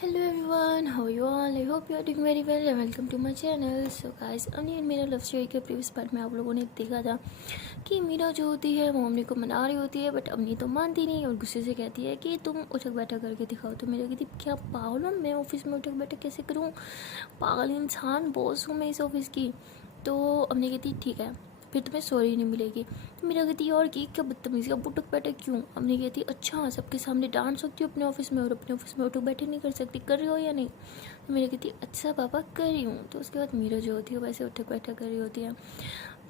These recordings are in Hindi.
Hello everyone, how you all? I hope you are doing very well. Welcome to my channel. So guys, Amni and मेरा लव स्टोरी के प्रीवियस पार्ट में आप लोगों ने देखा था कि मीरा जो होती है वो अमनी को मना रही होती है, बट अमनी तो मानती नहीं और गुस्से से कहती है कि तुम उठक बैठक करके दिखाओ। तो मेरा कहती क्या पागल हो, मैं ऑफिस में उठक बैठक कैसे करूँ? पागल इंसान, बॉस हूँ मैं इस ऑफिस की। तो अमनी कहती ठीक है, फिर तुम्हें सॉरी नहीं मिलेगी। तो मेरा कहती है और की क्या बदतमीजी, अब उठक बैठक क्यों? हमने कहती अच्छा सबके सामने डांट सकती हो अपने ऑफिस में और अपने ऑफिस में उठक बैठक नहीं कर सकती, कर रही हो या नहीं? तो मेरा कहती अच्छा पापा कर रही हूँ। तो उसके बाद मीरा जो होती है वैसे उठक बैठक कर रही होती है।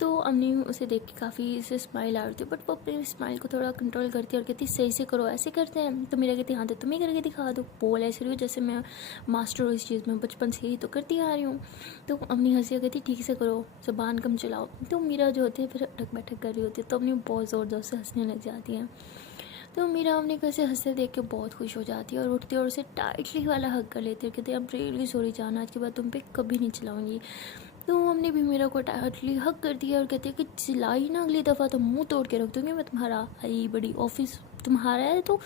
तो अम्मी उसे देख के काफ़ी से स्माइल आ रही थी, बट वो अपने स्माइल को थोड़ा कंट्रोल करती है और कहती सही से करो, ऐसे करते हैं। तो मेरा कहती हाँ तो तुम ही करके दिखा दो, बोल ऐसे रही हो जैसे मैं मास्टर हूँ इस चीज़ में, बचपन से ही तो करती आ रही हूँ। तो अम्मी हंसी कहती ठीक से करो, ज़बान कम चलाओ। तो मीरा जो होती है फिर उठक बैठक कर रही होती है, तो अम्मी बहुत ज़ोर ज़ोर से हंसने लग जाती है। तो मीरा अम्मी को ऐसे हंसते देख के बहुत खुश हो जाती है और उठती है और उसे टाइटली वाला हग कर लेती है। कहती है अब रियली सॉरी जान, आज के बाद तुम पे कभी नहीं चलाऊंगी। तो हमने भी मीरा को टाइटली हग कर दिया और कहती है कि चिल्लाई ना अगली दफ़ा तो मुंह तोड़ के रख दूंगी मैं तुम्हारा। आई बड़ी ऑफिस तुम्हारा है तो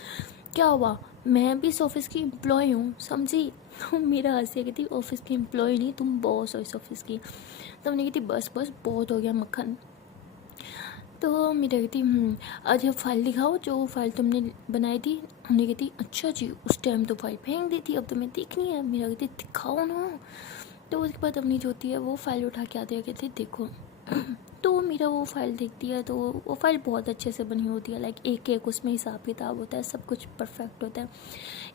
क्या हुआ, मैं भी इस ऑफिस की एम्प्लॉय हूँ, समझी? तो मेरा हंसी कहती ऑफिस की एम्प्लॉय नहीं, तुम बॉस हो इस ऑफिस की। तो हमने कहती बस बस बहुत हो गया मक्खन। तो मेरा कहती आज अब फाइल दिखाओ, जो फाइल तुमने बनाई थी। हमने कहती अच्छा जी, उस टाइम तो फाइल फेंक दी थी, अब तुम्हें देखनी है। मेरा कहती दिखाओ ना। तो उसके बाद अपनी जो होती है वो फाइल उठा के आती है, कहती देखो। तो मेरा वो फाइल देखती है तो वो फाइल बहुत अच्छे से बनी होती है, लाइक एक एक उसमें हिसाब किताब होता है, सब कुछ परफेक्ट होता है,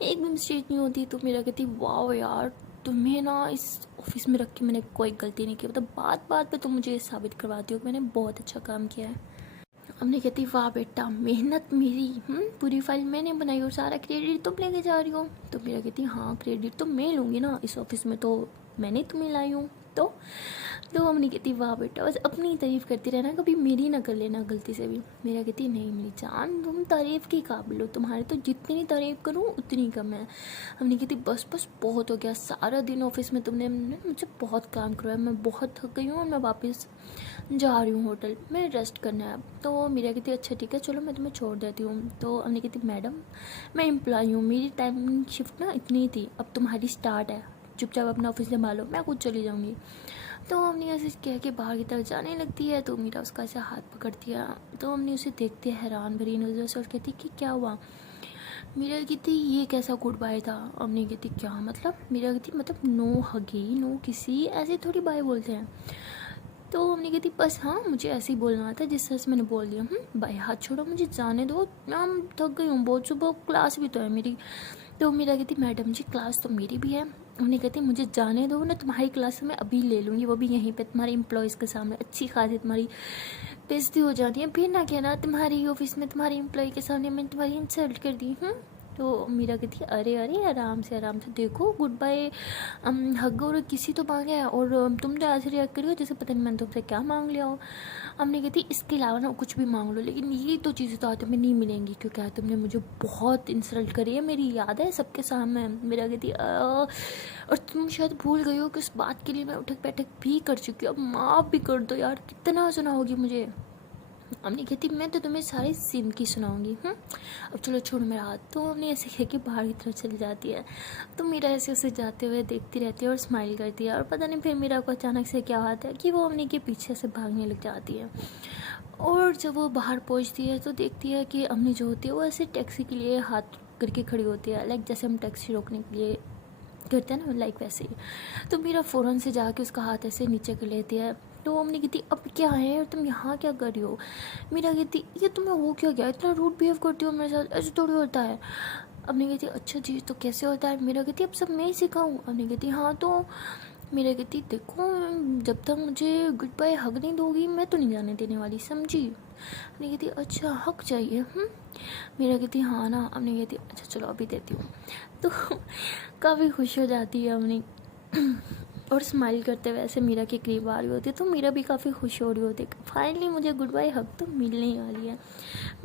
एक भी मिस्टेक नहीं होती। तो मेरा कहती वाह यार, तुम्हें ना इस ऑफिस में रख के मैंने कोई गलती नहीं की, मतलब बात बात पे तुम मुझे साबित करवाती हो कि मैंने बहुत अच्छा काम किया है। हमने कहती वाह बेटा, मेहनत मेरी, पूरी फाइल मैंने बनाई और सारा क्रेडिट तुम लेके जा रही हो। तो मेरा कहती हाँ क्रेडिट तो मैं लूँगी ना, इस ऑफिस में तो मैंने तुम्हें लाई हूँ। तो हमने कहती वाह बेटा, बस अपनी तारीफ़ करती रहना, कभी मेरी ना कर लेना गलती से भी। मेरा कहती नहीं मेरी जान, तुम तारीफ़ की काबिल हो, तुम्हारे तो जितनी तारीफ़ करूँ उतनी कम है। हमने कहती बस बस बहुत हो गया, सारा दिन ऑफिस में तुमने मुझे बहुत काम करवाया, मैं बहुत थक गई हूँ और मैं वापस जा रही हूँ होटल में रेस्ट करना है अब। तो मेरा कहती अच्छा ठीक है चलो मैं तुम्हें छोड़ देती हूँ। तो हमने कहती मैडम मैं एम्प्लॉय हूँ, मेरी टाइमिंग शिफ्ट ना इतनी ही थी, अब तुम्हारी स्टार्ट है, चुपचाप अपना ऑफिस संभालो, मैं खुद चली जाऊँगी। तो हमने ऐसे कह के बाहर की तरफ जाने लगती है। तो मीरा उसका ऐसे हाथ पकड़ती है। तो हमने उसे देखते हैरान भरी नज़र से और कहती कि क्या हुआ? मीरा कहती ये कैसा गुड बाय था? हमने कहती क्या मतलब? मीरा कहती मतलब नो हगी नो किसी, ऐसे थोड़ी बाय बोलते हैं। तो हमने कहती बस हाँ मुझे ऐसे ही बोलना था जिस तरह से मैंने बोल दिया। भाई हाथ छोड़ो, मुझे जाने दो, मैं थक गई हूँ बहुत, सुबह क्लास भी तो है मेरी। तो मेरा कहती मैडम जी क्लास तो मेरी भी है। उन्हें कहती मुझे जाने दो ना, तुम्हारी क्लास मैं अभी ले लूँगी, वो भी यहीं पे तुम्हारे एम्प्लॉयज़ के सामने, अच्छी खासी तुम्हारी बेइज्जती हो जाती है, फिर ना कहना तुम्हारी ऑफिस में तुम्हारे एम्प्लॉय के सामने मैंने तुम्हारी इंसल्ट कर दी। तो मीरा कहती अरे अरे आराम से देखो, गुड बाय हग और किसी तो मांगे है और तुम तो ऐसे रिएक्ट करी हो जैसे पता नहीं मैंने तुमसे क्या मांग लिया हो। हमने कहती इसके अलावा ना कुछ भी मांग लो, लेकिन ये तो चीज़ें तो आज तुम्हें नहीं मिलेंगी, क्योंकि आज तुमने मुझे बहुत इंसल्ट करी है, मेरी याद है सबके सामने। मेरा कहती और तुम शायद भूल गई हो कि उस बात के लिए मैं उठक बैठक भी कर चुकी हूँ, अब माफ़ भी कर दो यार, कितना सुनाओगी मुझे? हमने कहती मैं तो तुम्हें सारी जिंदगी सुनाऊंगी। अब चलो छोड़ मेरा हाथ। तो हमने ऐसे कह के बाहर की तरफ चली जाती है। तो मीरा ऐसे उसे जाते हुए देखती रहती है और स्माइल करती है, और पता नहीं फिर मीरा को अचानक से क्या होता है कि वो हमने के पीछे से भागने लग जाती है। और जब वो बाहर पहुंचती है तो देखती है कि अम्मी जो होती है वो ऐसे टैक्सी के लिए हाथ करके खड़ी होती है, लाइक जैसे हम टैक्सी रोकने के लिए करते हैं ना, लाइक वैसे ही। तो मीरा फ़ौरन से जाके उसका हाथ ऐसे नीचे कर लेती है। तो हमने कहती अब क्या है और तुम यहाँ क्या कर रही हो? मीरा कहती ये तुम्हें हो क्या गया, इतना रूड बिहेव करती हो मेरे साथ, ऐसे थोड़ी होता है। हमने कहती अच्छा जी तो कैसे होता है? मीरा कहती अब सब मैं ही सिखाऊँ? हमने कहती हाँ। तो मीरा कहती देखो जब तक मुझे गुड बाय हग नहीं दोगी मैं तो नहीं जाने देने वाली, समझी? हमने कहती अच्छा हक चाहिए? मीरा कहती हाँ ना। हमने कहती अच्छा चलो अभी देती हूँ। तो काफ़ी खुश हो जाती है हमने और स्माइल करते हुए ऐसे मीरा के करीब आ रही होती है। तो मीरा भी काफ़ी खुश हो रही होती है, फाइनली मुझे गुड बाय हक तो मिलने ही वाली है।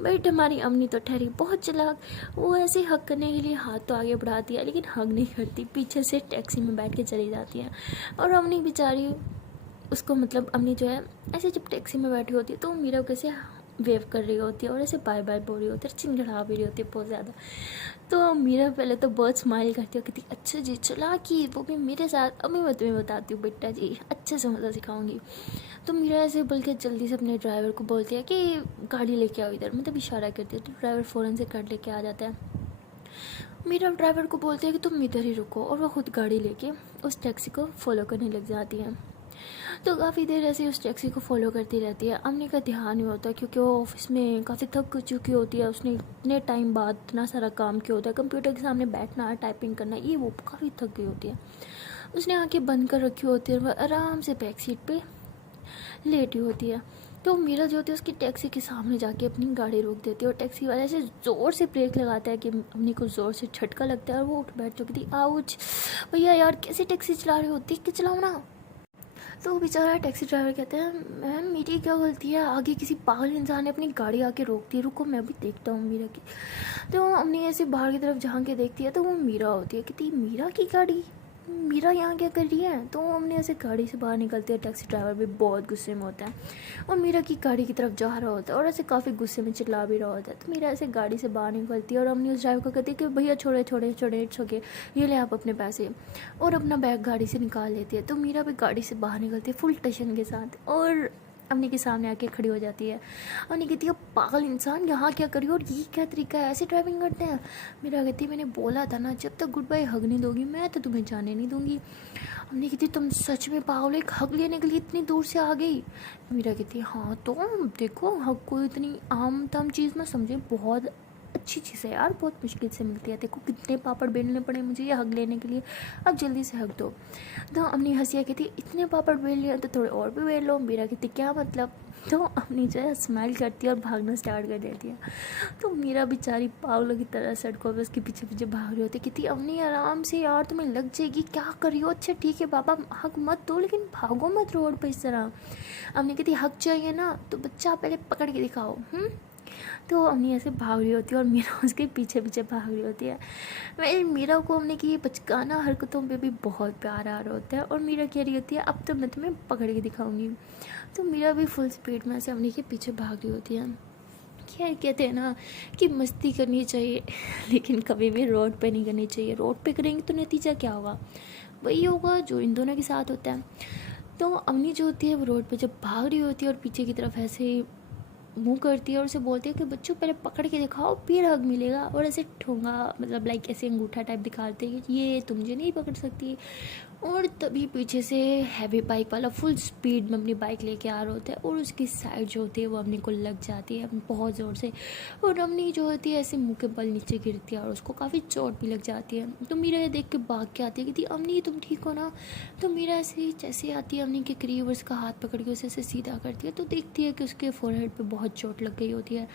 बट हमारी अम्मी तो ठहरी बहुत चालाक, वो ऐसे हक करने के लिए हाथ तो आगे बढ़ाती है लेकिन हक नहीं करती, पीछे से टैक्सी में बैठ के चली जाती है। और अम्मी बेचारी उसको मतलब अम्मी जो है ऐसे जब टैक्सी में बैठी होती है तो मीरा को कैसे वेव कर रही होती है और ऐसे बाय बाय बोल रही होती है, चिंगड़ा भी रही होती है बहुत ज़्यादा। तो मीरा पहले तो बहुत स्माइल करती है, कहती अच्छा जी चला कि वो भी मेरे साथ, अभी मैं तुम्हें बताती हूँ बेटा जी, अच्छे से मज़ा सिखाऊंगी। तो मीरा ऐसे बोल के जल्दी से अपने ड्राइवर को बोलती है कि गाड़ी लेके आओ इधर, मतलब इशारा करती है। तो ड्राइवर फ़ौरन से गाड़ी लेके आ जाता है। मीरा ड्राइवर को बोलती है कि तुम इधर ही रुको, और वो खुद गाड़ी लेके उस टैक्सी को फॉलो करने लग जाती है। तो काफ़ी देर ऐसे उस टैक्सी को फॉलो करती रहती है। अम्मी का ध्यान नहीं होता क्योंकि वो ऑफिस में काफ़ी थक चुकी होती है, उसने इतने टाइम बाद इतना सारा काम किया होता है, कंप्यूटर के सामने बैठना, टाइपिंग करना, ये वो काफ़ी थक गई होती है। उसने आंखें बंद कर रखी होती है और वह आराम से बैक सीट पे लेटी होती है। तो मीरा जो होती है उसकी टैक्सी के सामने जाके अपनी गाड़ी रोक देती है और टैक्सी वाले ऐसे ज़ोर से ब्रेक लगाता है कि अम्मी को ज़ोर से झटका लगता है और वो उठ बैठ चुकी थी। आउच भैया यार कैसे टैक्सी चला रही हो, देख के चलाओ ना। तो वो बेचारा टैक्सी ड्राइवर कहते हैं मैम मेरी क्या गलती है, आगे किसी पागल इंसान ने अपनी गाड़ी आके रोक दी, रुको मैं अभी देखता हूँ मीरा की। तो अम्मी ऐसे बाहर की तरफ झांक के देखती है तो वो मीरा होती है। कहती मीरा की गाड़ी, मीरा यहाँ क्या कर रही है। तो हमने ऐसे गाड़ी से बाहर निकलती है, टैक्सी ड्राइवर भी बहुत गुस्से में होता है और मीरा की गाड़ी की तरफ जा रहा होता है और ऐसे काफ़ी गुस्से में चिल्ला भी रहा होता है। तो मीरा ऐसे गाड़ी से बाहर निकलती है और हमने उस ड्राइवर को कहती है कि भैया छोड़े छोड़े छोड़े, इट्स ओके, ये ले आप अपने पैसे, और अपना बैग गाड़ी से निकाल लेती है। तो मीरा भी गाड़ी से बाहर निकलती है फुल टेंशन के साथ और अम्मी के सामने आके खड़ी हो जाती है। अम्मी कहती है पागल इंसान यहाँ क्या करी और ये क्या तरीका है, ऐसे ड्राइविंग करते हैं। मेरा कहती है मैंने बोला था ना जब तक गुड बाय हग नहीं दोगी मैं तो तुम्हें जाने नहीं दूंगी। अम्मी कहती तुम सच में पागल, एक हग लेने के लिए इतनी दूर से आ गई। मेरा कहती है हाँ तो देखो हग को इतनी आम ताम चीज़ ना समझे, बहुत अच्छी चीज़ है यार, बहुत मुश्किल से मिलती है, देखो कितने पापड़ बेलने पड़े मुझे ये हग लेने के लिए, अब जल्दी से हग दो। तो अम्मी हंसिया कहती इतने पापड़ बेल लिया तो थोड़े और भी बेल लो। मीरा कहती क्या मतलब। तो अम्मी जो है स्माइल करती है और भागना स्टार्ट कर देती है। तो मीरा बेचारी पागलों की तरह सड़कों पे उसके पीछे पीछे भाग रही होती है। कहती अम्मी आराम से यार तुम्हें लग जाएगी, क्या कर रही हो, अच्छा ठीक है बाबा हक मत दो लेकिन भागो मत रोड पर इस तरह। अम्मी कहती हक चाहिए ना तो बच्चा पहले पकड़ के दिखाओ। तो अम्मी ऐसे भाग रही होती है और मीरा उसके पीछे पीछे भाग रही होती है। मीरा को हमने की बचकाना हरकतों पे भी बहुत प्यार आ रहा होता है और मीरा कह रही होती है अब तो मैं तुम्हें पकड़ के दिखाऊंगी। तो मीरा भी फुल स्पीड में ऐसे अम्मी के पीछे भाग रही होती है। खैर कहते हैं ना कि मस्ती करनी चाहिए लेकिन कभी भी रोड पे नहीं करनी चाहिए, रोड पे करेंगे तो नतीजा क्या होगा, वही होगा जो इन दोनों के साथ होता है। तो अम्मी जो होती है वो रोड पे जब भाग रही होती है और पीछे की तरफ ऐसे मुंह करती है और उसे बोलती है कि बच्चों पहले पकड़ के दिखाओ फिर हग मिलेगा, और ऐसे ठोंगा मतलब लाइक ऐसे अंगूठा टाइप दिखाते हैं कि ये तुम मुझे नहीं पकड़ सकती। और तभी पीछे से हैवी बाइक वाला फुल स्पीड में अपनी बाइक लेके आ रहा होता है और उसकी साइड जो होती है वो अम्मी को लग जाती है बहुत ज़ोर से, और अम्मी जो होती है ऐसे मुँह के बल नीचे गिरती है और उसको काफ़ी चोट भी लग जाती है। तो मीरा ये देख के भाग के आती है कि अम्मी तुम ठीक हो ना। तो मीरा ऐसे जैसे आती है अम्मी के करीब और उसका हाथ पकड़ के उसे ऐसे सीधा करती है तो देखती है कि उसके फोरहेड पे बहुत चोट लग गई होती है।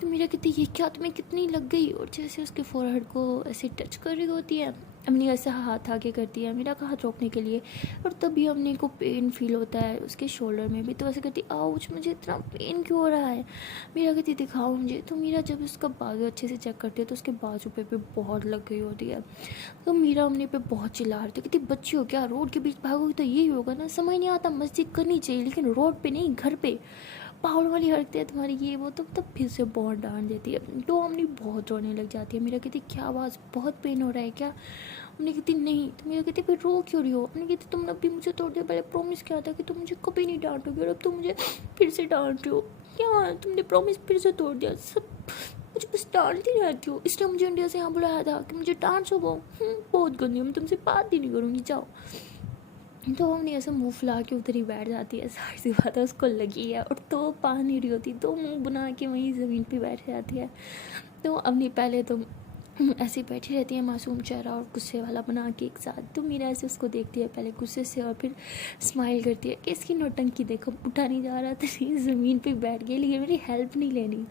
तो मीरा कहती है ये क्या तुम्हें कितनी लग गई, और जैसे उसके फोरहेड को ऐसे टच कर रही होती है अम्मी ऐसा हाथ आगे करती है मीरा का हाथ रोकने के लिए, और तभी अम्मी को पेन फील होता है उसके शोल्डर में भी। तो ऐसे कहती आउच मुझे इतना पेन क्यों हो रहा है। मीरा कहती दिखाओ मुझे। तो मीरा जब उसका बाजू अच्छे से चेक करती है तो उसके बाजू पे भी बहुत लग गई होती है। तो मीरा अम्मी पे बहुत चिल्ला रही थी, कहती बच्ची हो क्या, रोड के बीच भागोगी तो यही होगा ना, समझ नहीं आता, मस्जिद करनी चाहिए लेकिन रोड पे नहीं घर पे, पागल वाली हरकतें हैं तुम्हारी ये वो। तो तब फिर से बहुत डांट देती है। तो अम्मी बहुत रोने लग जाती है। मेरा कहती क्या आवाज़ बहुत पेन हो रहा है क्या। हमने कहती नहीं। तो मेरा कहती फिर रो क्यों रही हो। हमने कहती तुमने अभी मुझे थोड़ी देर पहले प्रॉमिस किया था कि तुम मुझे कभी नहीं डांटोगे और अब तुम मुझे फिर से डांट रही हो, क्या तुमने प्रॉमिस फिर से तोड़ दिया, सब मुझे बस डांटती रहती हो, इसलिए मुझे इंडिया से यहाँ बुलाया था कि मुझे डांट सको। बहुत गंदी, मैं तुमसे बात ही नहीं करूँगी, जाओ। तो हमने ऐसे मुंह फुला के उधर ही बैठ जाती है, सारी सी बात है उसको लगी है और तो पा नहीं रही होती तो मुंह बना के वहीं ज़मीन पे बैठ जाती है। तो अपनी पहले तो ऐसे बैठी रहती है मासूम चेहरा और गुस्से वाला बना के एक साथ। तो मीरा ऐसे उसको देखती है पहले गुस्से से और फिर स्माइल करती है कि इसकी नौटंकी देखो, उठा नहीं जा रहा तो ज़मीन पे बैठ गई लेकिन मेरी हेल्प नहीं लेनी।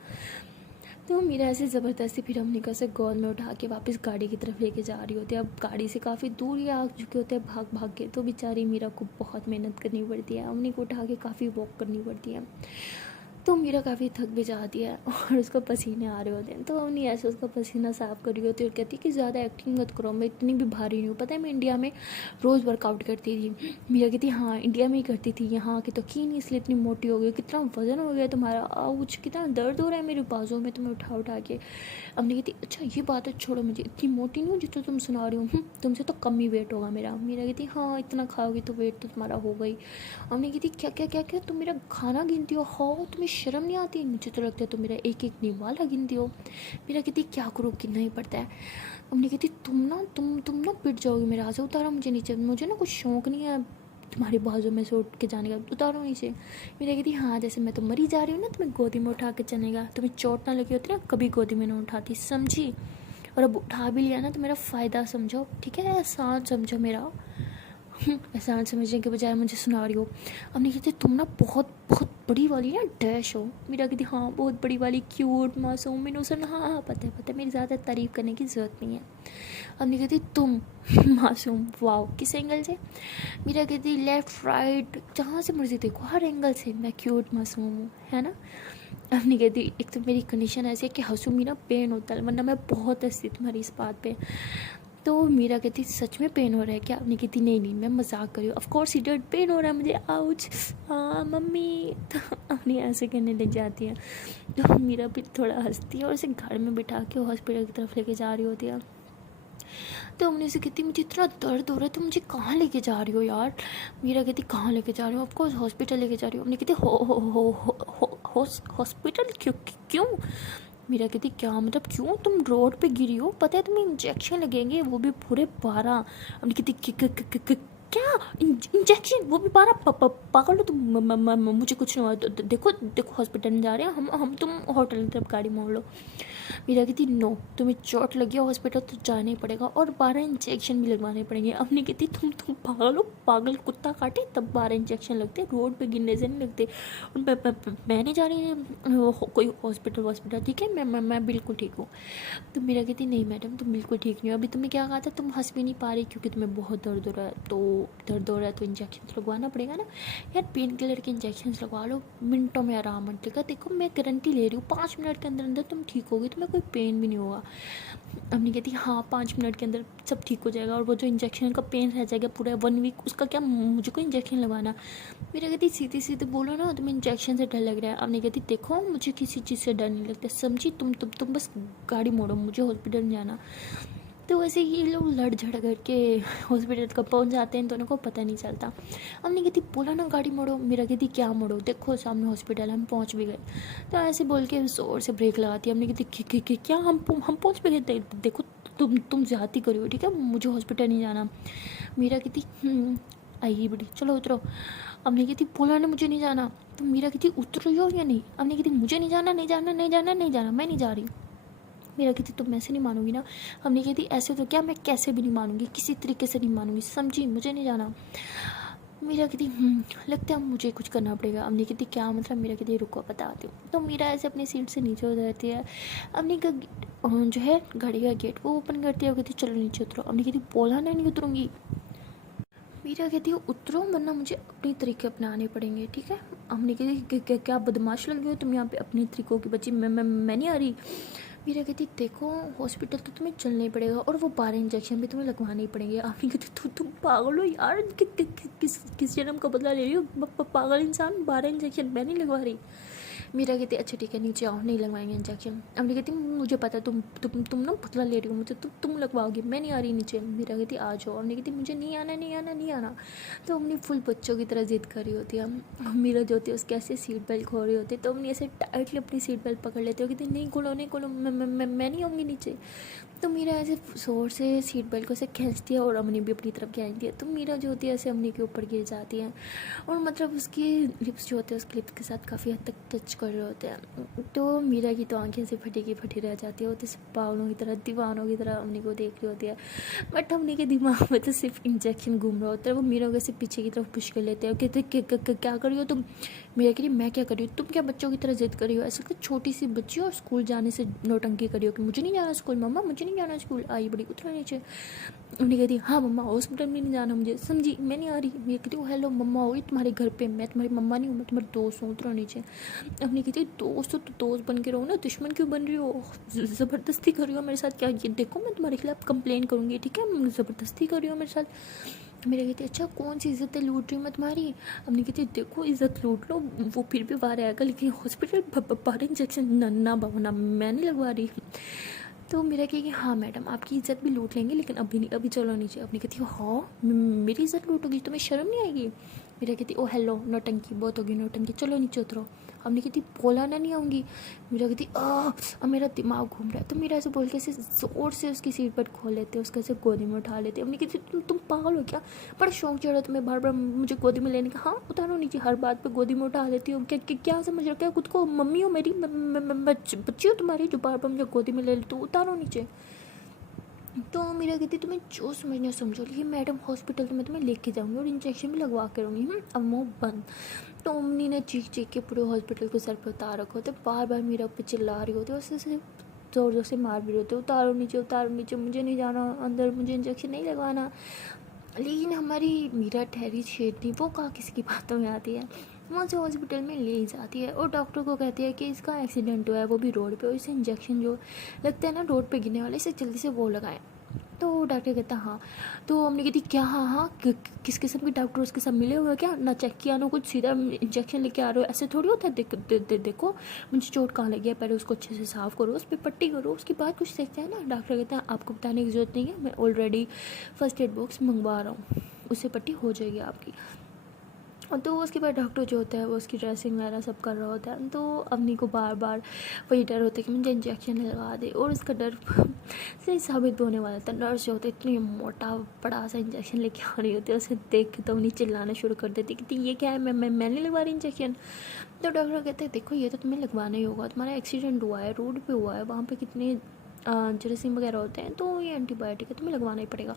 तो मीरा ऐसे ज़बरदस्ती फिर अम्निका से गोद में उठा के वापस गाड़ी की तरफ लेके जा रही होती है। अब गाड़ी से काफ़ी दूर ही आ चुके होते हैं भाग भाग के। तो बेचारी मीरा को बहुत मेहनत करनी पड़ती है, अम्नी को उठा के काफ़ी वॉक करनी पड़ती है। तो मीरा काफ़ी थक भी जाती है और उसको पसीने आ रहे होते हैं, तो अवनी ऐसे उसका पसीना साफ कर रही होती है और कहती है कि ज़्यादा एक्टिंग मत करो, मैं इतनी भी भारी नहीं हूँ, पता है मैं इंडिया में रोज़ वर्कआउट करती थी। मीरा कहती हाँ इंडिया में ही करती थी, यहाँ की तो की नहीं, इसलिए इतनी मोटी हो गई, कितना वजन हो गया तुम्हारा, आउच कितना दर्द हो रहा है मेरे बाजू में तुम्हें उठा उठा के। अवनी कहती अच्छा ये बात है छोड़ो, मुझे इतनी मोटी नहीं हूँ जितना तुम सुना रही हो, तुमसे तो कम ही वेट होगा मेरा। मीरा कहती हाँ इतना खाओगी तो वेट तो तुम्हारा होगा ही। हमने कहती क्या क्या क्या क्या तुम मेरा खाना गिनती हो, तुम्हें शर्म नहीं आती, मुझे तो लगता है तुम मेरा एक एक निवाला गिनती हो। मेरा कहती क्या करो गिनना ही पड़ता है। हमने कहती तुम ना पिट जाओगी मेरे हाथ से, उतारो मुझे नीचे, मुझे ना कुछ शौक नहीं है तुम्हारी बाजू में से उठ के जाने का, उतारो नीचे। मेरा कहती हाँ जैसे मैं तो मरी जा रही हूँ ना, तुम्हें गोदी में उठा के चलेगा, तुम्हें चोट ना लगी होती ना कभी गोदी में ना उठाती, समझी। और अब उठा भी लिया ना तो मेरा फ़ायदा समझो, ठीक है, एहसान समझो मेरा। एहसान समझने के बजाय मुझे सुना रही हो। हमने कहती तुम ना बहुत बहुत बड़ी वाली ना डैश हो। मीरा कहती हाँ बहुत बड़ी वाली, क्यूट मासूम इनोसेंट, हाँ हाँ पता है मेरी ज़्यादा तारीफ़ करने की ज़रूरत नहीं है। हमने कहती तुम मासूम, वाओ किस एंगल से। मीरा कहती लेफ़्ट राइट जहाँ से मर्जी देखो, हर एंगल से मैं क्यूट मासूम हूँ, है ना। हमने कहती एक तो मेरी कंडीशन ऐसी है कि हंसूंगी ना पेन होता है, वरना मैं बहुत हंसती तुम्हारी इस बात पे। तो मीरा कहती सच में पेन हो रहा है क्या। आपने कहती नहीं मैं मजाक कर रही हूँ, ऑफकोर्स ही डर पेन हो रहा है मुझे, आउच हाँ मम्मी। तो अपनी ऐसे करने लग जाती है। तो मीरा भी थोड़ा हंसती है और उसे घर में बिठा के हॉस्पिटल की तरफ लेके जा रही होती है। तो हमने उसे कहती मुझे इतना दर्द हो रहा है, तो मुझे कहाँ लेके जा रही हो यार। मीरा कहती कहाँ लेके जा रही हो, ऑफकोर्स हॉस्पिटल लेके जा रही हो। हमने कहती हो हॉस्पिटल क्यों क्यों। मीरा कहती क्या मतलब क्यों, तुम रोड पे गिरी हो, पता है तुम्हें इंजेक्शन लगेंगे, वो भी पूरे 12। हमने कहती क्या इंजेक्शन, वो भी 12, पागल हो तुम, मुझे कुछ नहीं हुआ, देखो देखो हॉस्पिटल में जा रहे हैं हम तुम होटल की तरफ गाड़ी मोड़ लो। मीरा कहती नो, तुम्हें चोट लगी हो हॉस्पिटल तो जाना ही पड़ेगा और 12 इंजेक्शन भी लगवाने पड़ेंगे। अपनी कहती तुम पागल हो, पागल कुत्ता काटे तब 12 इंजेक्शन लगते, रोड पे गिरने से नहीं लगते। और मैं नहीं जा रही कोई हॉस्पिटल, ठीक है मैं बिल्कुल ठीक हूँ। तो मीरा कहती नहीं मैडम तुम बिल्कुल ठीक नहीं हो, अभी तुम्हें क्या कहा था, तुम हंस भी नहीं पा रही क्योंकि तुम्हें बहुत दर्द हो रहा है, तो दर्द हो रहा है तो इंजेक्शन तो लगवाना पड़ेगा ना यार, पेन किलर के इंजेक्शन लगवा लो, मिनटों में आराम मिलेगा, देखो मैं गारंटी ले रही हूँ 5 मिनट के अंदर अंदर तुम ठीक होगी, तुम्हें कोई पेन भी नहीं होगा। अम्मी कहती हाँ 5 मिनट के अंदर सब ठीक हो जाएगा, और वो जो इंजेक्शन का पेन रह जाएगा पूरा 1 वीक, उसका क्या मुझे कोई इंजेक्शन लगाना। मेरा कहती सीधे सीधे बोलो ना, तुम्हें इंजेक्शन से डर लग रहा है। अम्मी कहती देखो मुझे किसी चीज़ से डर नहीं लगता, समझी, तुम बस गाड़ी मोड़ो, मुझे हॉस्पिटल में जाना। तो वैसे ये लोग लड़ झड़ करके हॉस्पिटल तक पहुंच जाते हैं, दोनों को पता नहीं चलता। हमने कहती बोला ना गाड़ी मोड़ो, मेरा कहती क्या मोड़ो, देखो सामने हॉस्पिटल, हम पहुंच भी गए। तो ऐसे बोल के ज़ोर से ब्रेक लगाती है। हमने कहती क्या हम पहुंच भी गए, देखो तुम ज्यादती करी हो, ठीक है मुझे हॉस्पिटल नहीं जाना। मीरा कहती आई बड़ी, चलो उतरो। हमने कहती बोला ना मुझे नहीं जाना। तो मीरा कहती उतरो हो या नहीं। हमने कहती मुझे नहीं जाना, नहीं जाना, नहीं जाना, नहीं जाना, मैं नहीं जा रही। मेरा कहती तुम ऐसे नहीं मानूंगी ना। हमने कहती ऐसे तो क्या, मैं कैसे भी नहीं मानूंगी, किसी तरीके से नहीं मानूंगी, समझी, मुझे नहीं जाना। मेरा कहती लगता है मुझे कुछ करना पड़ेगा। हमने कहती क्या मतलब। मेरा कहती रुको बताती हूँ। तो मीरा ऐसे अपनी सीट से नीचे उतर जाती है। हमने का जो है गाड़ी का गेट वो ओपन करती है, वो कहती चलो नीचे उतरो। हमने कहती बोला नहीं उतरूँगी। मीरा कहती है उतरो वरना मुझे अपने तरीके अपनाने पड़ेंगे, ठीक है। हमने कहती क्या बदमाश लग रही हो तुम यहाँ पे, अपने तरीकों की बच्ची, मैं नहीं आ रही। मीरा कहती देखो हॉस्पिटल तो तुम्हें चलना ही पड़ेगा और वो 12 इंजेक्शन भी तुम्हें लगवाने ही पड़ेंगे। आपने कहती तुम पागल हो यार, किस जन्म का बदला ले रही हो, पागल इंसान, 12 इंजेक्शन मैं नहीं लगवा रही। मीरा कहती अच्छा ठीक है नीचे आओ, नहीं लगवाएंगे इंजेक्शन। हमने कहती मुझे पता तुम ना बदला ले रही हो मुझे, तुम लगवाओगी, मैं नहीं आ रही नीचे। मीरा कहती आ जाओ। हमने कहती मुझे नहीं आना नहीं आना नहीं आना। तो हमने फुल बच्चों की तरह जिद कर रही होती है। मीरा जो होती है उसके ऐसे सीट बेल्ट खो रही होती है, तो हमने ऐसे टाइटली अपनी सीट बेल्ट पकड़ लेते हो, कहती नहीं खोलो नहीं खोलो, मैं नहीं आऊँगी नीचे। तो मीरा ऐसे ज़ोर से सीट बेल्ट को ऐसे खींचती है और अमनी भी अपनी तरफ खींचती है। तो मीरा जो होती है ऐसे अमनी के ऊपर गिर जाती है और मतलब उसकी लिप्स जो होते हैं उसके लिप्स के साथ काफ़ी हद तक टच कर रहे होते हैं। तो मीरा की तो आंखें से फटी की फटी रह जाती है, वो तो पागलों की तरह दीवानों की तरह अमनी को देख रही होती है। बट अमनी के दिमाग में तो सिर्फ इंजेक्शन घूम रहा होता है। वो मीरा को ऐसे पीछे की तरफ पुश कर लेते हैं, कहते क्या कर रही हो तुम। मीरा कह रही मैं क्या कर रही हूँ, तुम क्या बच्चों की तरह जिद कर रही हो, ऐसे तो छोटी सी बच्ची और स्कूल जाने से नौटंकी करी हो कि मुझे नहीं जाना स्कूल, मम्मा मुझे नहीं जाना स्कूल, आई बड़ी उतरो नीचे। उन्हें कहती हाँ मम्मा हॉस्पिटल में नहीं जाना मुझे, समझी, मैं नहीं आ रही। मैं कहती हूँ हेलो मम्मा होगी तुम्हारे घर पे, मैं तुम्हारी मम्मा नहीं हूँ, मैं तुम्हारी दोस्त हूँ, उतरो नीचे। अपनी कहती दोस्त हो तो दोस्त बन के रहो ना, दुश्मन क्यों बन रही हो, ज़बरदस्ती कर रही हो मेरे साथ क्या, ये देखो मैं तुम्हारे खिलाफ कंप्लेन करूँगी, ठीक है, ज़बरदस्ती कर रही हो मेरे साथ। मेरे कहती अच्छा कौन सी इज्जत लूट रही हूँ मैं तुम्हारी। अपनी कहती देखो इज्जत लूट लो, वो फिर भी बाहर आएगा, लेकिन हॉस्पिटल बाहर इंजेक्शन ना ना मैं नहीं लगवा रही। तो मेरा क्या कि हाँ मैडम आपकी इज़्ज़त भी लूट लेंगे, लेकिन अभी नहीं, अभी चलो नीचे। अपनी कहती हाँ मेरी इज़्ज़त लूटोगी, तुम्हें शर्म नहीं आएगी। मेरा कहती ओ हेलो नौटंकी बहुत होगी नौटंकी, चलो नीचे उतरो। हमने कहती बोलाना नहीं आऊँगी। मेरा कहती अब मेरा दिमाग घूम रहा है। तो मेरा ऐसे बोल के ऐसे ज़ोर से उसकी सीट पर खोल लेते, उसका ऐसे गोदी में उठा लेते। हमने कहती तुम पागल हो क्या, बड़ा शौक चढ़ा तुम्हें बार बार मुझे गोदी में लेने का। हाँ उतारो नीचे, हर बात पे गोदी में उठा लेती हो, क्या समझ रखा है खुद को, मम्मी हो मेरी, बच्ची हो तुम्हारी जो बार बार मुझे गोदी में ले लेती हो, उतारो नीचे। तो मेरा कहती तुम्हें जो समझना समझो, लेकिन मैडम हॉस्पिटल तो मैं तुम्हें लेके जाऊँगी और इंजेक्शन भी लगवा के रहूँगी। अब मुँह बंद। तो अम्मी ने चीख के पूरे हॉस्पिटल को सर पर उतार रखा होता, बार बार मेरा पे चिल्ला रही होती, उससे ज़ोर ज़ोर से मार भी रहे होते, उतारो नीचे, मुझे नहीं जाना अंदर, मुझे इंजेक्शन नहीं लगवाना। लेकिन हमारी मीरा ठहरी शेरनी वो कहाँ किसी की बातों में आती है, मुझे हॉस्पिटल में ले जाती है और डॉक्टर को कहती है कि इसका एक्सीडेंट हुआ है, वो भी रोड पे, और इसे इंजेक्शन जो लगता है ना रोड पे गिरने वाले, इसे जल्दी से वो लगाएं। तो डॉक्टर कहता हाँ। तो हमने कहती क्या हाँ हाँ किस किस्म के डॉक्टर उसके साथ मिले हुए क्या, ना चेक किया ना कुछ, सीधा इंजेक्शन लेके आ रहे हो, ऐसे थोड़ी होता है। देखो मुझे चोट कहाँ लगी है, पहले उसको अच्छे से साफ़ करो, उस पर पट्टी करो, उसके बाद कुछ देखते हैं ना। डॉक्टर कहता है आपको बताने की ज़रूरत नहीं है, मैं ऑलरेडी फर्स्ट एड बॉक्स मंगवा रहा हूँ, उससे पट्टी हो जाएगी आपकी। तो उसके बाद डॉक्टर जो होता है वो उसकी ड्रेसिंग वगैरह सब कर रहा होता है। तो अम्मी को बार बार वही डर होता है कि मुझे इंजेक्शन लगा दे, और उसका डर सही साबित भी होने वाला था। नर्स जो होता है इतनी मोटा बड़ा सा इंजेक्शन लेके आ रही होती है, उसे देख के तो उन्हें चिल्लाना शुरू कर देती कि ये क्या है, मैं नहीं लगवा रही इंजेक्शन। तो डॉक्टर कहते हैं देखो ये तो तुम्हें लगवाना ही होगा, तुम्हारा एक्सीडेंट हुआ है, रोड पर हुआ है, वहाँ पर कितने जरासीम वगैरह होते हैं, तो ये एंटीबायोटिक है, तुम्हें लगवाना ही पड़ेगा।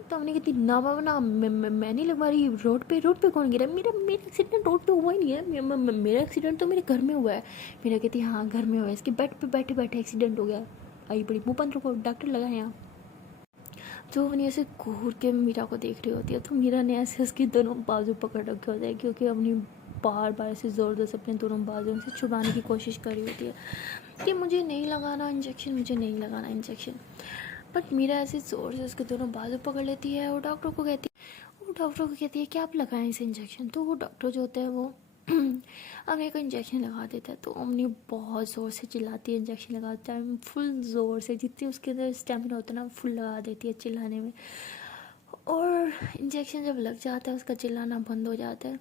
तो हमने कहती ना बाबा ना, मैं नहीं लगवा रही, रोड पे कौन गिरा, मेरा एक्सीडेंट रोड पे हुआ ही नहीं है, मेरा एक्सीडेंट तो मेरे घर में हुआ है। मेरा कहती हाँ घर में हुआ है, इसके बेड पे बैठे बैठे एक्सीडेंट हो गया। आई बड़ी मुँह बंद रखो, डॉक्टर लगा है यहाँ। तो अपनी ऐसे घूर के मीरा को देख रही होती है, तो मीरा ने ऐसे उसकी दोनों बाजू पकड़ रखे होते हैं, क्योंकि अपनी बार बार ऐसे ज़ोर से अपने दोनों बाजुओं से छुड़ाने की कोशिश कर रही होती है कि मुझे नहीं लगाना इंजेक्शन, मुझे नहीं लगाना इंजेक्शन। बट मीरा ऐसे ज़ोर से उसके दोनों बाजू पकड़ लेती है और डॉक्टर को कहती है कि आप लगाएं इसे इंजेक्शन। तो वो डॉक्टर जो होता है वो अम्मी को इंजेक्शन लगा देता है। तो अम्मी बहुत ज़ोर से चिल्लाती है, इंजेक्शन लगाता है फुल ज़ोर से, जितनी उसके अंदर स्टेमिना होता है ना फुल लगा देती है चिल्लाने में। और इंजेक्शन जब लग जाता है उसका चिल्लाना बंद हो जाता है,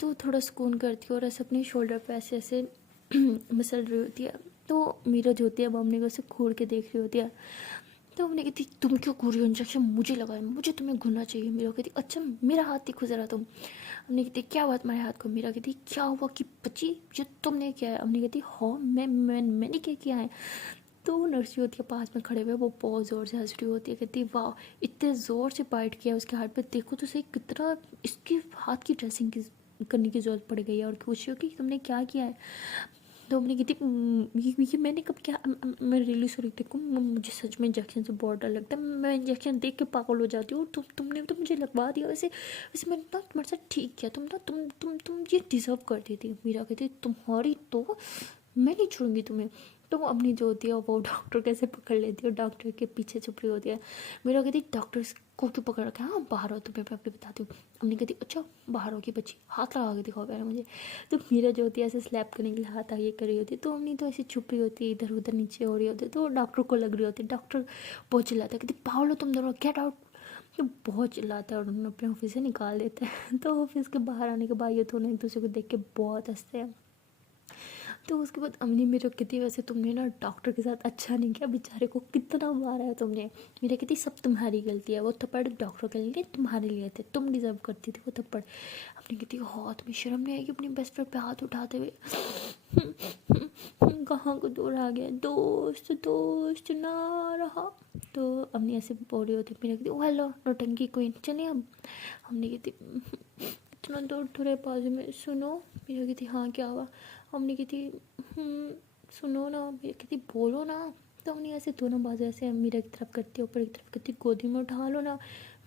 तो थोड़ा सुकून करती है और ऐसे अपनी शोल्डर पे ऐसे ऐसे मसल रही होती है। तो मीरा जो होती है वो अम्मी को ऐसे घूर के देख रही होती है। तो हमने कहती तुम क्यों घूर रही हो, इंजेक्शन मुझे लगाए, मुझे तुम्हें घूरना चाहिए। मीरा कहती अच्छा मेरा हाथ दिखो ज़रा तुम। हमने कहती क्या हुआ तुम्हारे हाथ को। मीरा कहती क्या हुआ कि बच्ची जो तुमने किया है। हमने कहती हाँ मैंने क्या किया है। तो वो नर्सी होती है पास में खड़े हुए, वो बहुत ज़ोर से हंस रही होती है, कहती वाह इतने ज़ोर से बाइट किया उसके हाथ पे, देखो तो सही कितना इसके हाथ की ड्रेसिंग की करने की ज़रूरत पड़ गई है, और पूछियो कि तुमने क्या किया है। तो हमने कहती ये मैंने कब क्या, मैं रियली सॉरी, देखो मुझे सच में इंजेक्शन से बहुत डर लगता है, मैं इंजेक्शन देख के पागल हो जाती हूँ। तुमने तो मुझे लगवा दिया, वैसे वैसे मैंने ना तुम्हारे साथ ठीक किया, तुम ना तुम ये डिज़र्व करती थी। मीरा कहती तुम्हारी तो मैं नहीं छोड़ूंगी तुम्हें। तो वो अपनी जो होती है वो डॉक्टर कैसे पकड़ लेती है और डॉक्टर के पीछे छुप रही होती है। मेरा कहती डॉक्टर को क्यों पकड़ रखा है, हाँ बाहर हो तुम्हें मैं बताती हूँ। हमने कहती अच्छा बाहर हो की बच्ची, हाथ लगा के दिखाओ पहले मुझे। तो मेरा जो होती है ऐसे स्लैप करने के लिए हाथ आगे कर रही होती है, तो हमने तो ऐसे छुप रही होती है, इधर उधर नीचे हो रही होती है। तो डॉक्टर को लग रही होती है, डॉक्टर बहुत चिल्लाता है, कहती पागल हो तुम दोनों, गेट आउट। तो बहुत चिल्लाता है और उन्होंने अपने ऑफिस से निकाल देता है। तो ऑफिस के बाहर आने के बाद ये दोनों एक दूसरे को देख के बहुत हंसते हैं। तो उसके बाद अम्मी मेरे कहती वैसे तुमने ना डॉक्टर के साथ अच्छा नहीं किया, बेचारे को कितना मारा है तुमने। मेरा कहती सब तुम्हारी गलती है, वो थप्पड़ डॉक्टर के लिए तुम्हारे लिए थे, तुम डिजर्व करती थी वो थप्पड़। अपनी कहती हाँ तुम्हें शर्म नहीं आएगी अपनी बेस्ट फ्रेंड पे हाथ उठाते हुए। कहाँ को दूर आ गया, दोस्त दोस्त ना रहा। तो अम्मी ऐसे बोल रही होती, मेरा कहती हेलो नौटंकी क्वीन चलिए अब। हमने कहती इतना दूर थोड़े बाजू में सुनो। मेरा कहती हाँ क्या हुआ। हमने कहती सुनो ना। मेरी कहती बोलो ना। तो हमने ऐसे दोनों बाजू ऐसे मीरा की तरफ करती है, ऊपर की तरफ करती, गोदी में उठा लो ना।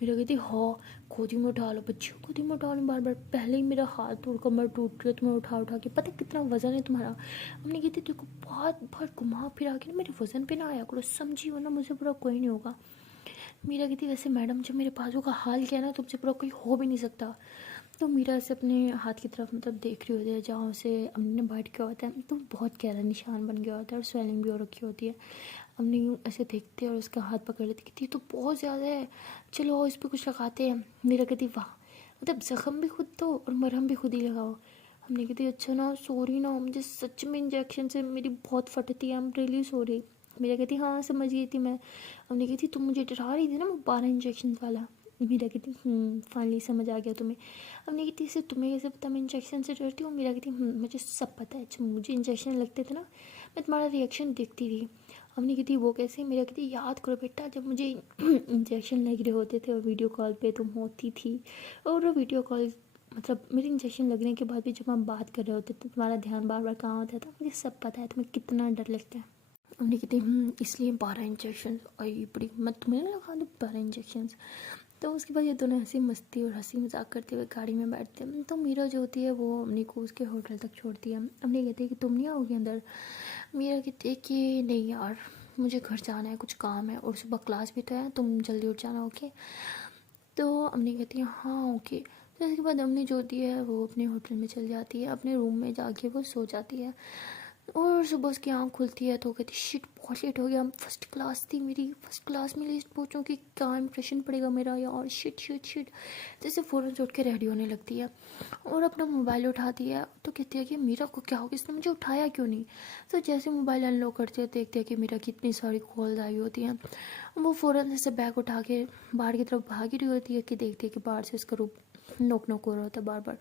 मीरा कहती हाँ गोदी में उठा लो, बच्ची को गोदी में उठा लो बार बार, पहले ही मेरा हाथ टूट कमर टूट रही है, तुम्हें उठा उठा के, पता कितना वजन है तुम्हारा। हमने कहती देखो बहुत बहुत घुमा फिरा के ना मेरे वजन पे ना आया करो, समझी, वरना मुझे पूरा कोई नहीं होगा। मीरा कहती वैसे मैडम जब मेरे बाजू का हाल किया ना तुमसे पूरा कोई हो भी नहीं सकता। तो मीरा से अपने हाथ की तरफ मतलब देख रही होती है जहाँ से अम्मी ने बैठ किया होता है, तो बहुत गहरा निशान बन गया होता है और स्वेलिंग भी हो रखी होती है। अम्मी यूँ ऐसे देखते हैं और उसका हाथ पकड़ लेती, कहती तो बहुत ज़्यादा है, चलो इस पर कुछ लगाते हैं। मीरा कहती वाह, मतलब ज़ख्म भी खुद दो और मरहम भी खुद ही लगाओ। हमने कहती अच्छा ना सॉरी ना, मुझे सच में इंजेक्शन से मेरी बहुत फटती है, I am really sorry. Meera कहती हाँ समझ गई थी मैं। हमने कहती तुम मुझे डरा रही थी ना वो 12 इंजेक्शन वाला। मीरा कहती फाइनली समझ आ गया तुम्हें। हमने कहती इसे तुम्हें कैसे पता मैं इंजेक्शन से डरती हूँ। मीरा कहती मुझे सब पता है, जब मुझे इंजेक्शन लगते थे ना मैं तुम्हारा रिएक्शन देखती थी। हमने कहती वो कैसे। मेरा कहती याद करो बेटा जब मुझे इंजेक्शन लग रहे होते थे और वीडियो कॉल पे तुम होती थी, और वो वीडियो कॉल मतलब मेरे इंजेक्शन लगने के बाद भी जब हम बात कर रहे होते तो तुम्हारा ध्यान बार बार कहाँ होता था, मुझे सब पता है तुम्हें कितना डर लगता है। हमने कहती इसलिए 12 इंजेक्शन, आई बड़ी मैं तुम्हें ना लगा दूँ 12 इंजेक्शन। तो उसके बाद ये दोनों हंसी मस्ती और हंसी मजाक करते हुए गाड़ी में बैठते हैं। तो मीरा जो होती है वो अम्मी को उसके होटल तक छोड़ती है। अम्मी कहती है कि तुम नहीं आओगी अंदर। मीरा कहती है कि नहीं यार मुझे घर जाना है, कुछ काम है और सुबह क्लास भी तो है, तुम जल्दी उठ जाना ओके। तो अम्मी कहती है हाँ ओके। तो उसके बाद अम्मी जो होती है वो अपने होटल में चल जाती है, अपने रूम में जाके वो सो जाती है। और सुबह उसकी आँख खुलती है तो कहती शिट बहुत लेट हो गया, फर्स्ट क्लास थी मेरी, फर्स्ट क्लास में लिस्ट पहुँचूँ कि क्या इंप्रेशन पड़ेगा मेरा यार, शिट शिट शिट। जैसे फ़ौरन से उठ के रेडी होने लगती है और अपना मोबाइल उठाती है। तो कहती है कि मीरा को क्या हो गया, इसने मुझे उठाया क्यों नहीं। तो जैसे मोबाइल अनलॉक करती है देखती है कि मीरा की इतनी सारी कॉल्स आई होती हैं। वो फ़ौरन से बैग उठा के बाहर की तरफ भागी रही होती है कि देखती है कि बाहर से उसका रूप नोक नोक हो रहा होता है बार बार।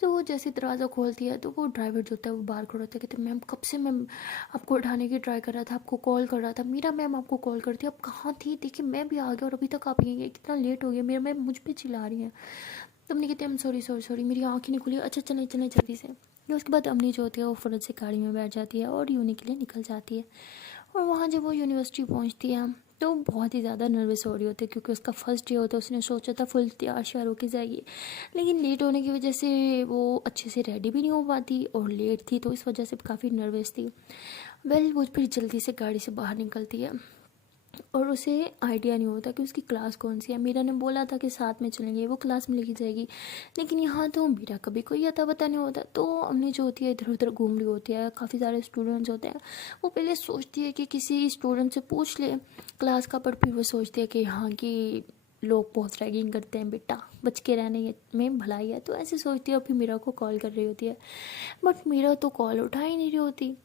तो वो जैसे दरवाज़ा खोलती है तो वो ड्राइवर जो होता है वो बाहर खड़ा होता है, कहते मैम कब से मैम आपको उठाने की ट्राई कर रहा था, आपको कॉल कर रहा था, मीरा मैम आपको कॉल करती है, आप कहाँ थी, देखिए मैं भी आ गया और अभी तक आप यहीं हैं, कितना लेट हो गया, मेरा मैम मुझ पर चिल्ला रही हैं। तो हमने कहते हम सॉरी सॉरी सॉरी मेरी आँख ही नहीं खुली, अच्छा चलें चलें जल्दी से। फिर उसके बाद अम्मी जो होती है वो फौरन से गाड़ी में बैठ जाती है और यूनि के लिए निकल जाती है। और वहाँ जब वो यूनिवर्सिटी पहुँचती है तो बहुत ही ज़्यादा नर्वस हो रही होती है क्योंकि उसका फर्स्ट डे होता है, उसने सोचा था फुल तैयार श्यार होके जाएगी, लेकिन लेट होने की वजह से वो अच्छे से रेडी भी नहीं हो पाती और लेट थी तो इस वजह से काफ़ी नर्वस थी। वो फिर जल्दी से गाड़ी से बाहर निकलती है और उसे आइडिया नहीं होता कि उसकी क्लास कौन सी है। मीरा ने बोला था कि साथ में चलेंगे, वो क्लास में लेके जाएगी, लेकिन यहाँ तो मीरा का भी कोई अता पता नहीं होता। तो हमने जो होती है इधर उधर घूम रही होती है, काफ़ी सारे स्टूडेंट्स होते हैं, वो पहले सोचती है कि किसी स्टूडेंट से पूछ ले क्लास का, पर फिर वो सोचती है कि हाँ कि लोग बहुत रैगिंग करते हैं बेटा, बच के रहने में भलाई है, तो ऐसे सोचती है। फिर मीरा को कॉल कर रही होती है बट मीरा तो कॉल उठा ही नहीं रही होती।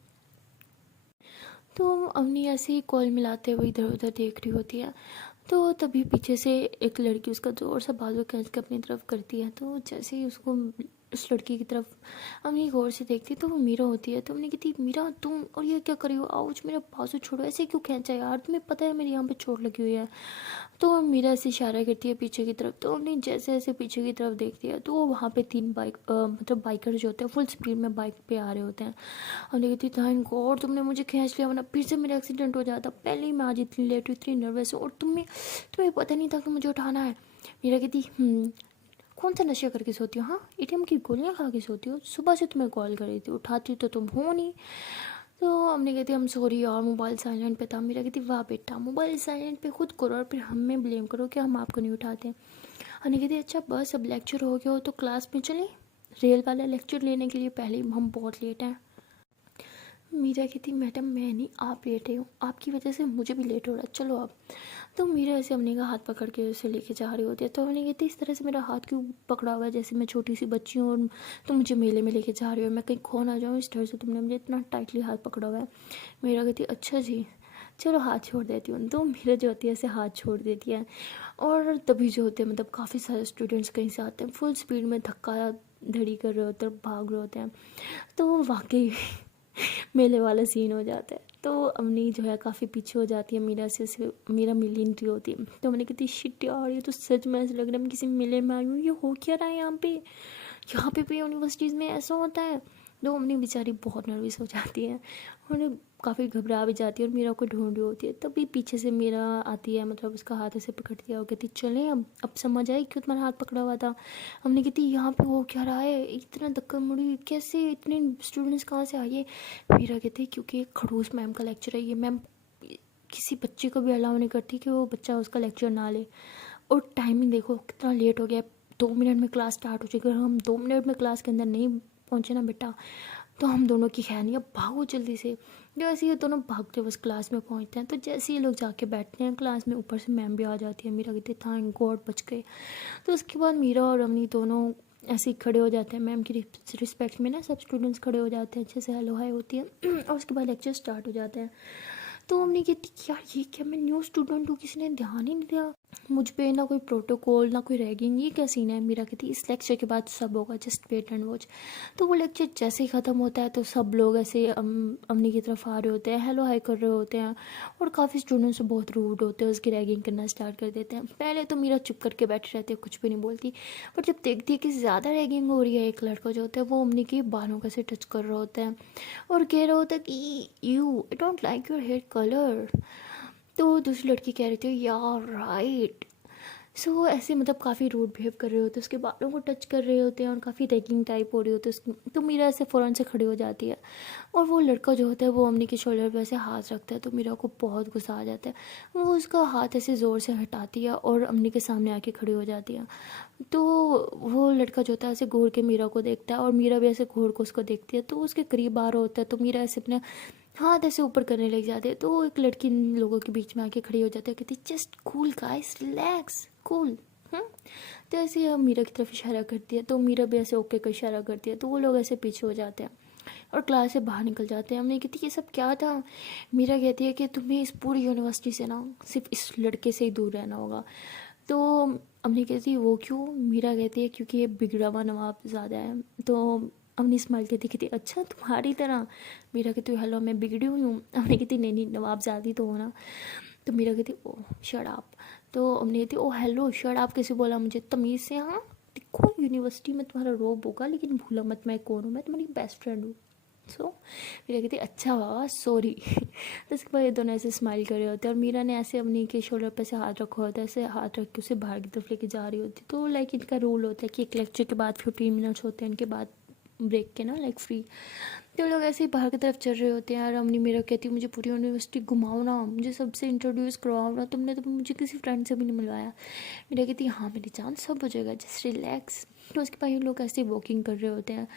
तो अवनी ऐसे ही कॉल मिलाते हुए इधर उधर देख रही होती है। तो तभी पीछे से एक लड़की उसका ज़ोर सा बाजू खींच के अपनी तरफ करती है। तो जैसे ही उसको उस लड़की की तरफ अवनी गौर से देखती तो वो मीरा होती है। तो हमने कहती मीरा तुम और ये क्या करी हो, आओ मेरा बाजू छोड़ो, ऐसे क्यों खींचा यार, तुम्हें पता है मेरे यहाँ पे चोट लगी हुई है। तो मीरा से इशारा करती है पीछे की तरफ। तो हमने जैसे जैसे पीछे की तरफ देखती है तो वहाँ पे 3 बाइक मतलब बाइकर जो होते हैं फुल स्पीड में बाइक पे आ रहे होते हैं। हमने कहती थैंक गॉड तुमने मुझे खींच लिया, वरना फिर से मेरा एक्सीडेंट हो जाता, पहले ही मैं आज इतनी लेट हुई, इतनी नर्वस हूँ और तुम्हें पता नहीं था कि मुझे उठाना है। मीरा कहती कौन सा नशा करके सोती हो, हाँ एटीएम की गोलियां खा के सोती हो, सुबह से तुम्हें कॉल कर रही थी, उठाती तो तुम हो नहीं। तो हमने कहती हम सॉरी यार मोबाइल साइलेंट पे था। मेरा कहती वाह बेटा मोबाइल साइलेंट पे खुद करो और फिर हमें ब्लेम करो कि हम आपको नहीं उठाते। हमने कहती अच्छा बस अब लेक्चर हो गया हो तो क्लास में चलें, रेल वाला लेक्चर लेने के लिए, पहले ही हम बहुत लेट हैं। मीरा कहती मैडम मैं नहीं आप लेट हो, आपकी वजह से मुझे भी लेट हो रहा है, चलो अब। तो मीरा ऐसे हमने का हाथ पकड़ के उसे लेके जा रही होती है। तो हमने कहती इस तरह से मेरा हाथ क्यों पकड़ा हुआ है, जैसे मैं छोटी सी बच्ची हूँ और तुम मुझे मेले में लेके जा रही हो, मैं कहीं खो ना जाऊँ, इस तरह से तुमने मुझे इतना टाइटली हाथ पकड़ा हुआ है। मीरा कहती अच्छा जी चलो हाथ छोड़ देती हूँ। तो मीरा जो होती है ऐसे हाथ छोड़ देती है और तभी जो होते हैं मतलब काफ़ी सारे स्टूडेंट्स कहीं से आते हैं, फुल स्पीड में धक्का धड़ी कर रहे होते हैं, भाग रहे होते हैं। तो वाकई मेले वाला सीन हो जाता है। तो अवनी जो है काफ़ी पीछे हो जाती है मीरा से मीरा मिल ही नहीं होती। तो हमने कहती शिट यार ये तो सच में ऐसा लग रहा है मैं किसी मेले में आई हूँ, ये हो क्या रहा है यहाँ पे भी यूनिवर्सिटीज़ में ऐसा होता है। तो अवनी बेचारी बहुत नर्वस हो जाती है और काफ़ी घबरा भी जाती है और मीरा को ढूंढ रही होती है। तभी पीछे से मीरा आती है, मतलब उसका हाथ ऐसे पकड़ दिया और कहती चलें, अब समझ आई क्यों तुम्हारा हाथ पकड़ा हुआ था। हमने कहती यहाँ पे हो क्या रहा है, इतना धक्का मुड़ी कैसे, इतने स्टूडेंट्स कहाँ से आए। मीरा कहती क्योंकि एक खड़ूस मैम का लेक्चर है, ये मैम किसी बच्चे को भी अलाउ नहीं करती कि वो बच्चा उसका लेक्चर ना ले। और टाइमिंग देखो कितना लेट हो गया, 2 मिनट में क्लास स्टार्ट हो जाएगी। अगर हम 2 मिनट में क्लास के अंदर नहीं पहुँचे ना बेटा तो हम दोनों की खैर नहीं, अब भागो जल्दी से। जैसे ये दोनों भागते बस क्लास में पहुँचते हैं, तो जैसे ये लोग जाके बैठते हैं क्लास में, ऊपर से मैम भी आ जाती है। मीरा कहती है थैंक गॉड बच गए। तो उसके बाद मीरा और अवनी दोनों ऐसे ही खड़े हो जाते हैं। मैम की रिस्पेक्ट में ना सब स्टूडेंट्स खड़े हो जाते हैं, अच्छे से हेलो हाय होती है और उसके बाद लेक्चर स्टार्ट हो जाता है। तो हमने कहती यार ये क्या, मैं न्यू स्टूडेंट हूँ, किसी ने ध्यान ही नहीं दिया मुझ पे, ना कोई प्रोटोकॉल ना कोई रैगिंग, ये क्या सीन है। मीरा कहती इस लेक्चर के बाद सब होगा, जस्ट वेट एंड वॉच। तो वो लेक्चर जैसे ही ख़त्म होता है तो सब लोग ऐसे अमनी की तरफ आ रहे होते हैं, हेलो हाय कर रहे होते हैं और काफ़ी स्टूडेंट्स बहुत रूड होते हैं, उसकी रैगिंग करना स्टार्ट कर देते हैं। पहले तो मीरा चुप करके बैठी रहती है, कुछ भी नहीं बोलती, पर जब देखती है कि ज़्यादा रैगिंग हो रही है, एक लड़का जो होता है वो अमनी के बालों का से टच कर रहा होता है और कह रहा होता है कि you I don't like your hair colour. तो दूसरी लड़की कह रही थी यार राइट। सो ऐसे मतलब काफ़ी रूड बिहेव कर रहे होते हैं, उसके बालों को टच कर रहे होते हैं और काफ़ी रैगिंग टाइप हो रही होती है उसकी। तो मीरा ऐसे फ़ौरन से खड़ी हो जाती है और वो लड़का जो होता है वो अम्मी के शोल्डर पे ऐसे हाथ रखता है। तो मीरा को बहुत गुस्सा आ जाता है, वो उसका हाथ ऐसे ज़ोर से हटाती है और अम्मी के सामने आके खड़ी हो जाती है। तो वो लड़का जो होता है ऐसे घूर के मीरा को देखता है और मीरा भी ऐसे घूर को उसको देखती है। तो उसके करीब आ रहा होता है तो मीरा ऐसे अपने हाथ ऐसे ऊपर करने लग जाते हैं। तो एक लड़की इन लोगों के बीच में आके खड़ी हो जाती है, कहती just cool guys relax cool. तो ऐसे हम मीरा की तरफ इशारा करती है तो मीरा भी ऐसे ओके का इशारा करती है। तो वो लोग ऐसे पीछे हो जाते हैं और क्लास से बाहर निकल जाते हैं। हमने कहती ये सब क्या था। मीरा कहती है कि तुम्हें इस पूरी यूनिवर्सिटी से ना सिर्फ इस लड़के से ही दूर रहना होगा। तो हमने कहती वो क्यों। मीरा कहती है क्योंकि ये बिगड़ा हुआ नवाब ज़्यादा है। तो हमने स्माइल कहती अच्छा तुम्हारी तरह। मीरा कहती हेलो मैं बिगड़ी हुई हूँ। हमने कहती नहीं नवाब ज़्यादा तो हो ना। तो मीरा कहती ओ शट अप। तो हमने कहती ओ हेलो शट अप कैसे बोला मुझे तमीज़ से। हाँ देखो यूनिवर्सिटी में तुम्हारा रोब होगा लेकिन भूला मत मैं कौन हूँ, मैं तुम्हारी बेस्ट फ्रेंड हूँ। सो मीरा कहती अच्छा बाबा सॉरी। तो उसके बाद ये दोनों ऐसे स्माइल कर रहे होते हैं और मीरा ने ऐसे अपनी के शोल्डर पर से हाथ रखा होता है, ऐसे हाथ रख के उसे बाहर की तरफ लेके जा रही होती। तो लाइक इनका रूल होता है कि एक लेक्चर के बाद 15 मिनट्स होते हैं इनके बाद ब्रेक के ना लाइक फ्री। तो लोग ऐसे ही बाहर की तरफ चल रहे होते हैं। और अमनी मेरा कहती है मुझे पूरी यूनिवर्सिटी घुमाओ ना, मुझे सबसे इंट्रोड्यूस करवाओ ना, तुमने तो मुझे किसी फ्रेंड से भी नहीं मिलवाया। मेरा कहती है हाँ मेरी जान सब हो जाएगा जस्ट रिलैक्स। तो उसके बाद लोग ऐसे वॉकिंग कर रहे होते हैं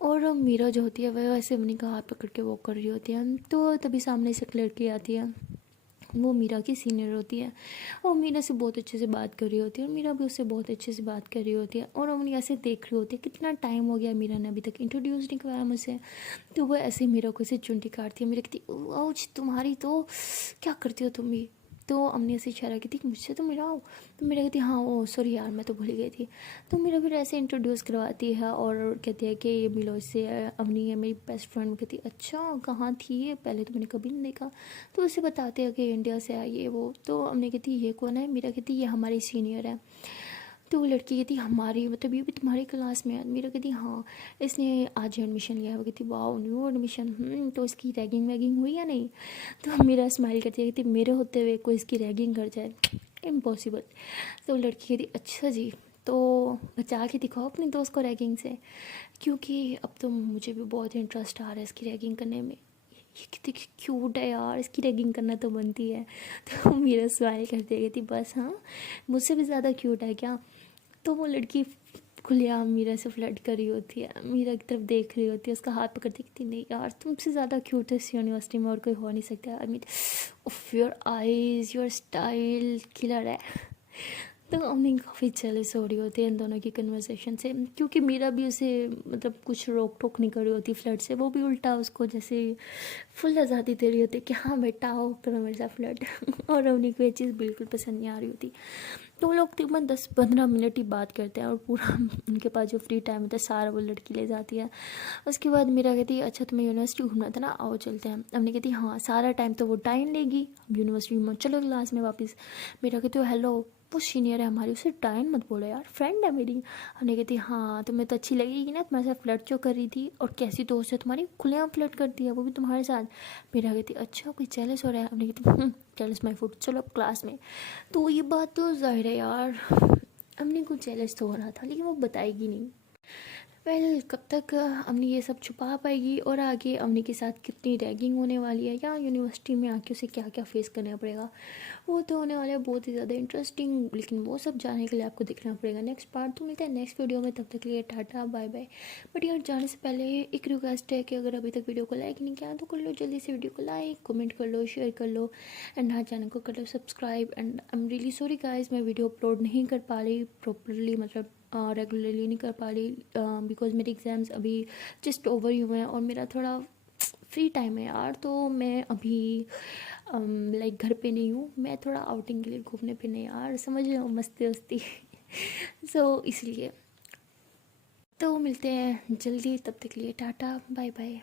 और मीरा जो होती है वह वैसे अमनी का हाथ पकड़ के वॉक कर रही होती है। तो तभी सामने से एक लड़की आती है, वो मीरा की सीनियर होती है और मीरा से बहुत अच्छे से बात कर रही होती है और मीरा भी उससे बहुत अच्छे से बात कर रही होती है। और अमनी ऐसे देख रही होती है कितना टाइम हो गया मीरा ने अभी तक इंट्रोड्यूस नहीं करवाया मुझसे। तो वो ऐसे मीरा को ऐसे चुंटी काटती है। मीरा कहती ओज तुम्हारी तो क्या करती हो तुम भी। तो अमनी ऐसे इशारा की थी मुझसे तो मिलाओ। तो मेरा कहती हाँ ओ सॉरी यार मैं तो भूल गई थी। तो मेरा फिर ऐसे इंट्रोड्यूस करवाती है और कहती है कि ये मिलो इससे अमनी है मेरी बेस्ट फ्रेंड। कहती अच्छा कहाँ थी ये, पहले तो मैंने कभी नहीं देखा। तो उसे बताते हैं कि इंडिया से आई है वो। तो अमनी कहती ये कौन है। मेरा कहती ये हमारी सीनियर है। तो वो लड़की कहती हमारी मतलब ये भी तुम्हारी क्लास में है। मेरा कहती हाँ इसने आज एडमिशन लिया है। वो कहती वाह न्यू एडमिशन, तो इसकी रैगिंग वैगिंग हुई या नहीं। तो मेरा स्माइल करती है, कहती मेरे होते हुए कोई इसकी रैगिंग कर जाए इम्पॉसिबल। तो लड़की कहती अच्छा जी तो बचा के दिखाओ अपने दोस्त को रैगिंग से, क्योंकि अब तो मुझे भी बहुत इंटरेस्ट आ रहा है इसकी रैगिंग करने में। ये कितनी क्यूट है यार, इसकी रैगिंग करना तो बनती है। तो मेरा स्माइल करती है कहती बस हाँ मुझसे भी ज़्यादा क्यूट है क्या। तो वो लड़की खुलेआम मीरा से फ्लर्ट कर रही होती है, मीरा की तरफ देख रही होती है, उसका हाथ पकड़ती कहती नहीं यार तुमसे ज़्यादा क्यूट है इस यूनिवर्सिटी में और कोई हो नहीं सकता। I mean of your eyes your style killer है। तो अम्मी काफ़ी जेलस हो रही होती है इन दोनों की कन्वर्सेशन से, क्योंकि मीरा भी उसे मतलब कुछ रोक टोक नहीं कर रही होती फ्लर्ट से। वो भी उल्टा उसको जैसे फुल आज़ादी दे रही होती है कि हाँ बेटा आओ करो मेरे साथ फ्लर्ट। और अम्मी को ये चीज़ बिल्कुल पसंद नहीं आ रही होती। तो वो लोग तकरीबन 10-15 मिनट ही बात करते हैं और पूरा उनके पास जो फ्री टाइम होता है सारा वो लड़की ले जाती है। उसके बाद मीरा कहती है अच्छा तुम्हें यूनिवर्सिटी घूमना था ना आओ चलते हैं। हमने कहती हाँ सारा टाइम तो वो टाइम लेगी, हम यूनिवर्सिटी में चलो क्लास में वापस। मीरा कहती हो हेलो वो सीनियर है हमारी, उसे डायन मत बोलो यार, फ्रेंड है मेरी। हमने कहती हाँ तुम्हें तो अच्छी लगेगी ना, तुम्हारे साथ फ्लर्ट जो कर रही थी, और कैसी दोस्त है तुम्हारी, खुलेआम फ्लर्ट करती है वो भी तुम्हारे साथ। मेरा कहती अच्छा कोई जेलस हो रहा है। हमने कहती जेलस माई फूड, चलो अब क्लास में। तो ये बात तो जाहिर है यार, हमने कुछ जेलस तो हो रहा था, लेकिन वो बताएगी नहीं। वेल कब तक अवनी ये सब छुपा पाएगी, और आगे अवनी के साथ कितनी रैगिंग होने वाली है, या यूनिवर्सिटी में आके उसे क्या क्या फेस करना पड़ेगा, वो तो होने वाला है बहुत ही ज़्यादा इंटरेस्टिंग। लेकिन वो सब जानने के लिए आपको देखना पड़ेगा नेक्स्ट पार्ट। तो मिलता है नेक्स्ट वीडियो में, तब तक के लिए टाटा बाय बाय। बट यार जाने से पहले एक रिक्वेस्ट है कि अगर अभी तक वीडियो को लाइक नहीं किया तो कर लो जल्दी से, वीडियो को लाइक कमेंट कर लो, शेयर कर लो, एंड हाँ चैनल को कर लो subscribe. And I am really sorry guys, मैं वीडियो अपलोड नहीं कर पा रही प्रॉपरली, मतलब रेगुलरली नहीं कर पा रही, बिकॉज मेरे एग्ज़ाम्स अभी जस्ट ओवर ही हुए हैं, और मेरा थोड़ा फ्री टाइम है यार। तो मैं अभी लाइक घर पे नहीं हूँ, मैं थोड़ा आउटिंग के लिए घूमने फिरने यार, समझ रहे हो, मस्ती वस्ती सो इसलिए। तो मिलते हैं जल्दी, तब तक के लिए टाटा बाय बाय।